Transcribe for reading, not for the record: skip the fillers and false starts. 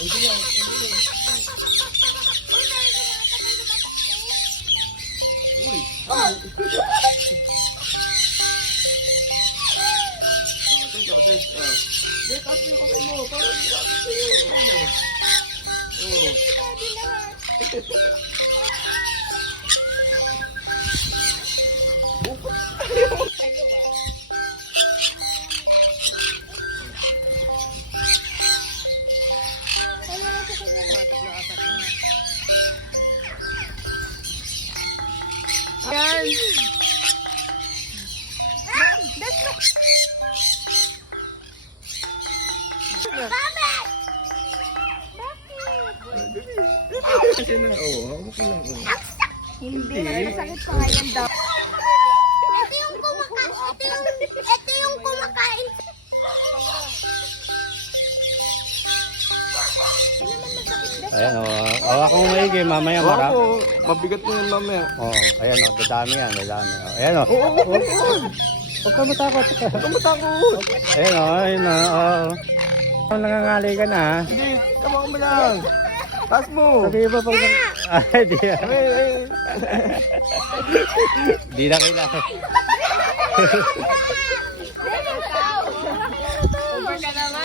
Hindi lang. Uy. Dek, kasi yung kamay mo. Parang lapit sa'yo. Ano? Oo. Yan. Kasi na, hawak ko lang. Hindi na masakit pa nga yan daw. Ito yung kumakain. Ayan o. Ako maigi, mamaya marami. Oo, mabigat mo yan mamaya. Oo, ayan o. Dadami yan, dadami. Ayan o. Oo. Huwag ka matakot. Huwag kang matakot. Ayan o, ayan o. Nangangali ka na ha. Hindi, tama mo lang. Taas mo. Sabi ba pag... Ay, di na. Di na kailangan.